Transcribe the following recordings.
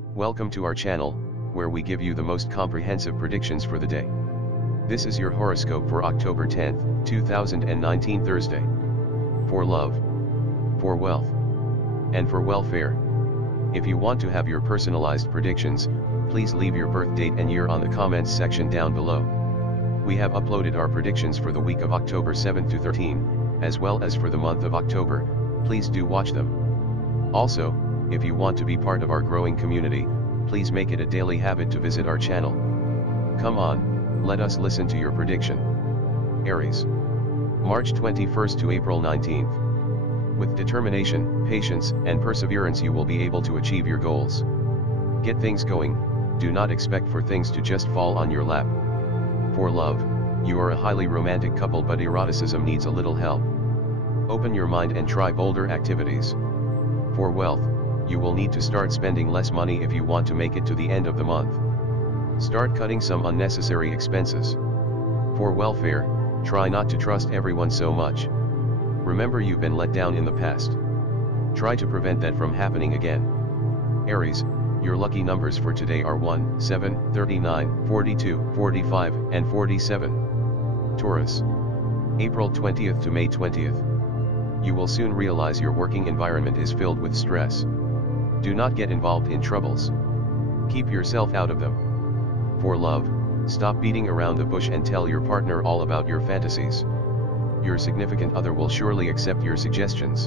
Welcome to our channel, where we give you the most comprehensive predictions for the day. This is your horoscope for October 10th, 2019 Thursday. For love, for wealth, and for welfare. If you want to have your personalized predictions, please leave your birth date and year on the comments section down below. We have uploaded our predictions for the week of October 7th to 13th, as well as for the month of October. Please do watch them. Also, if you want to be part of our growing community, please make it a daily habit to visit our channel. Come on, let us listen to your prediction. Aries. March 21st to April 19th. With determination, patience, and perseverance you will be able to achieve your goals. Get things going, do not expect for things to just fall on your lap. For love, you are a highly romantic couple but eroticism needs a little help. Open your mind and try bolder activities. For wealth, you will need to start spending less money if you want to make it to the end of the month. Start cutting some unnecessary expenses. For welfare, try not to trust everyone so much. Remember you've been let down in the past. Try to prevent that from happening again. Aries, your lucky numbers for today are 1, 7, 39, 42, 45, and 47. Taurus. April 20th to May 20th. You will soon realize your working environment is filled with stress. Do not get involved in troubles. Keep yourself out of them. For love, stop beating around the bush and tell your partner all about your fantasies. Your significant other will surely accept your suggestions.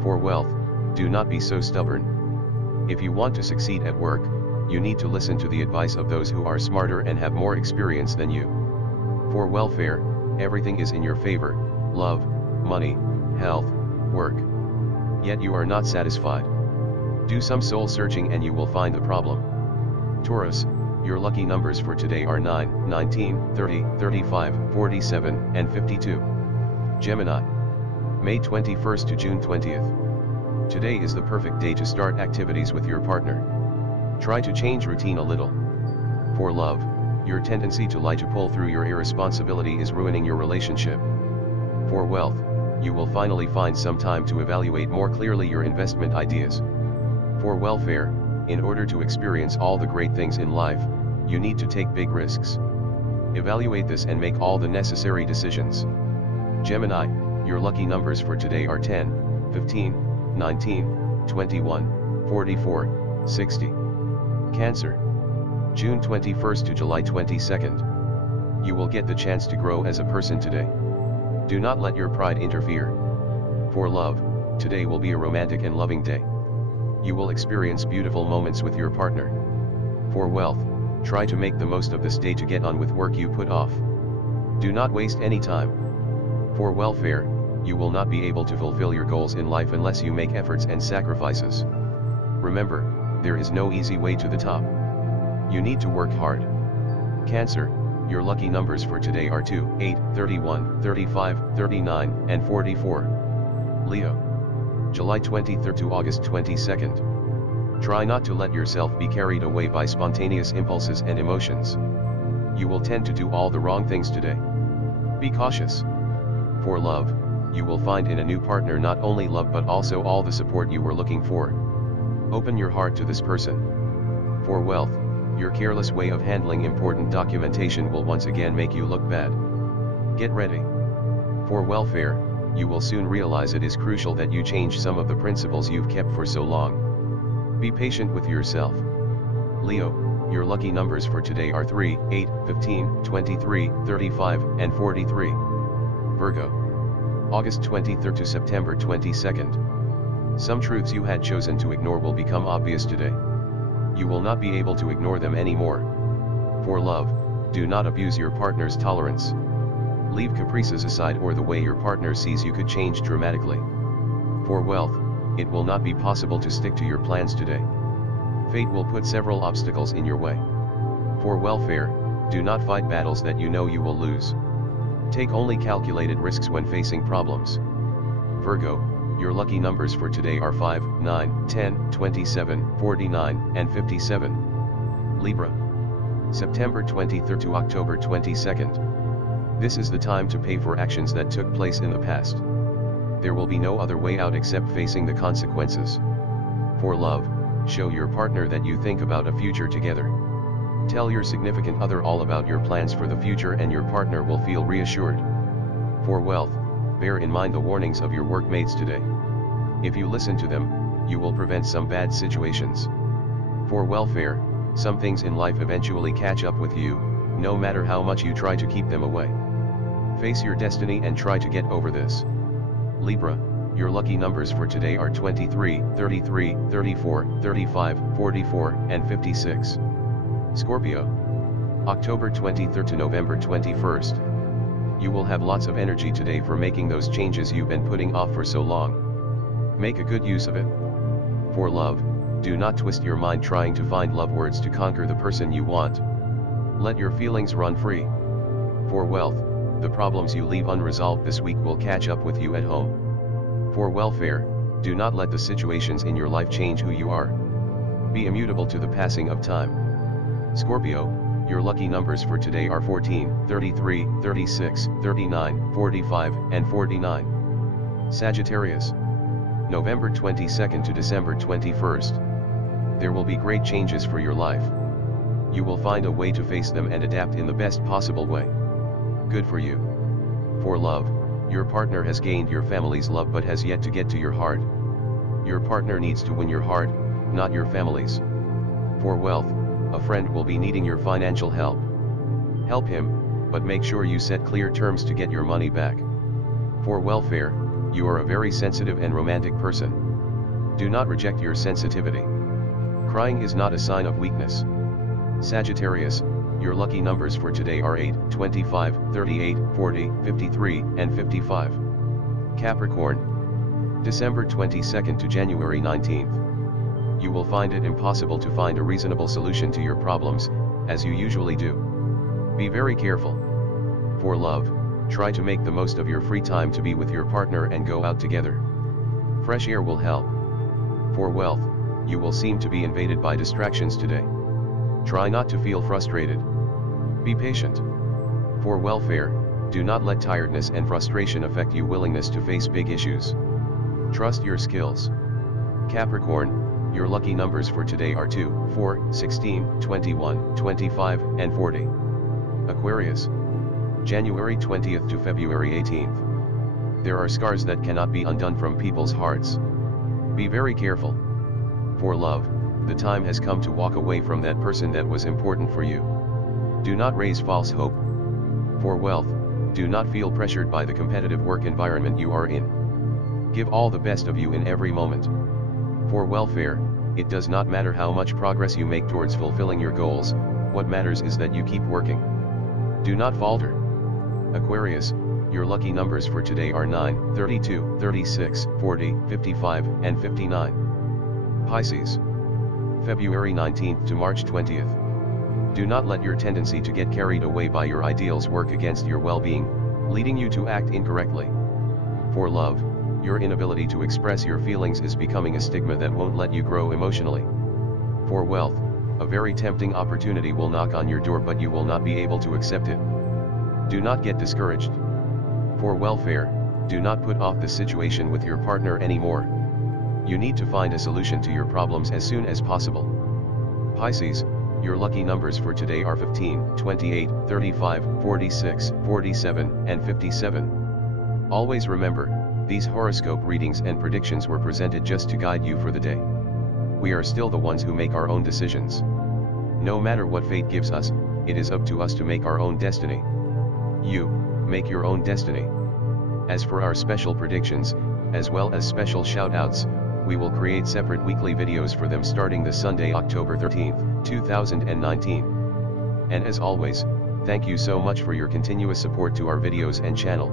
For wealth, do not be so stubborn. If you want to succeed at work, you need to listen to the advice of those who are smarter and have more experience than you. For welfare, everything is in your favor: love, money, health, work. Yet you are not satisfied. Do some soul searching and you will find the problem. Taurus, your lucky numbers for today are 9, 19, 30, 35, 47, and 52. Gemini. May 21st to June 20th. Today is the perfect day to start activities with your partner. Try to change routine a little. For love, your tendency to lie to pull through your irresponsibility is ruining your relationship. For wealth, you will finally find some time to evaluate more clearly your investment ideas. For welfare, in order to experience all the great things in life, you need to take big risks. Evaluate this and make all the necessary decisions. Gemini, your lucky numbers for today are 10, 15, 19, 21, 44, 60. Cancer. June 21st to July 22nd. You will get the chance to grow as a person today. Do not let your pride interfere. For love, today will be a romantic and loving day. You will experience beautiful moments with your partner. For wealth, try to make the most of this day to get on with work you put off. Do not waste any time. For welfare, you will not be able to fulfill your goals in life unless you make efforts and sacrifices. Remember, there is no easy way to the top. You need to work hard. Cancer, your lucky numbers for today are 2, 8, 31, 35, 39, and 44. Leo. July 23rd to August 22nd. Try not to let yourself be carried away by spontaneous impulses and emotions. You will tend to do all the wrong things today. Be cautious. For love, you will find in a new partner not only love but also all the support you were looking for. Open your heart to this person. For wealth, your careless way of handling important documentation will once again make you look bad. Get ready. For welfare, you will soon realize it is crucial that you change some of the principles you've kept for so long. Be patient with yourself. Leo, your lucky numbers for today are 3, 8, 15, 23, 35, and 43. Virgo. August 23rd to September 22nd. Some truths you had chosen to ignore will become obvious today. You will not be able to ignore them anymore. For love, do not abuse your partner's tolerance. Leave caprices aside or the way your partner sees you could change dramatically. For wealth, it will not be possible to stick to your plans today. Fate will put several obstacles in your way. For welfare, do not fight battles that you know you will lose. Take only calculated risks when facing problems. Virgo, your lucky numbers for today are 5, 9, 10, 27, 49, and 57. Libra. September 23rd to October 22nd. This is the time to pay for actions that took place in the past. There will be no other way out except facing the consequences. For love, Show your partner that you think about a future together. Tell your significant other all about your plans for the future and your partner will feel reassured. For wealth, bear in mind the warnings of your workmates today. If you listen to them, you will prevent some bad situations. For welfare, some things in life eventually catch up with you, no matter how much you try to keep them away. Face your destiny and try to get over this. Libra, your lucky numbers for today are 23, 33, 34, 35, 44, and 56. Scorpio, October 23rd to November 21st. You will have lots of energy today for making those changes you've been putting off for so long. Make a good use of it. For love, do not twist your mind trying to find love words to conquer the person you want. Let your feelings run free. For wealth, the problems you leave unresolved this week will catch up with you at home. For welfare, do not let the situations in your life change who you are. Be immutable to the passing of time. Scorpio, your lucky numbers for today are 14, 33, 36, 39, 45, and 49. Sagittarius, November 22nd to December 21st. There will be great changes for your life. You will find a way to face them and adapt in the best possible way. Good for you. For love, your partner has gained your family's love but has yet to get to your heart. Your partner needs to win your heart, not your family's. For wealth, a friend will be needing your financial help. Help him, but make sure you set clear terms to get your money back. For welfare, you are a very sensitive and romantic person. Do not reject your sensitivity. Crying is not a sign of weakness. Sagittarius, your lucky numbers for today are 8, 25, 38, 40, 53, and 55. Capricorn, December 22nd to January 19th. You will find it impossible to find a reasonable solution to your problems, as you usually do. Be very careful. For love, try to make the most of your free time to be with your partner and go out together. Fresh air will help. For wealth, you will seem to be invaded by distractions today. Try not to feel frustrated. Be patient. For welfare, do not let tiredness and frustration affect your willingness to face big issues. Trust your skills. Capricorn, your lucky numbers for today are 2, 4, 16, 21, 25, and 40. Aquarius, January 20th to February 18th. There are scars that cannot be undone from people's hearts. Be very careful. For love, the time has come to walk away from that person that was important for you. Do not raise false hope. For wealth, do not feel pressured by the competitive work environment you are in. Give all the best of you in every moment. For welfare, it does not matter how much progress you make towards fulfilling your goals, what matters is that you keep working. Do not falter. Aquarius, your lucky numbers for today are 9, 32, 36, 40, 55, and 59. Pisces, February 19th to March 20th. Do not let your tendency to get carried away by your ideals work against your well-being, leading you to act incorrectly. For love, your inability to express your feelings is becoming a stigma that won't let you grow emotionally. For wealth, a very tempting opportunity will knock on your door but you will not be able to accept it. Do not get discouraged. For welfare, do not put off the situation with your partner anymore. You need to find a solution to your problems as soon as possible. Pisces, your lucky numbers for today are 15, 28, 35, 46, 47, and 57. Always remember, these horoscope readings and predictions were presented just to guide you for the day. We are still the ones who make our own decisions. No matter what fate gives us, it is up to us to make our own destiny. You, make your own destiny. As for our special predictions, as well as special shout-outs, we will create separate weekly videos for them starting this Sunday, October 13th, 2019. And as always, thank you so much for your continuous support to our videos and channel.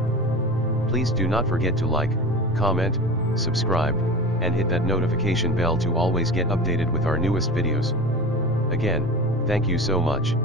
Please do not forget to like, comment, subscribe, and hit that notification bell to always get updated with our newest videos. Again, thank you so much.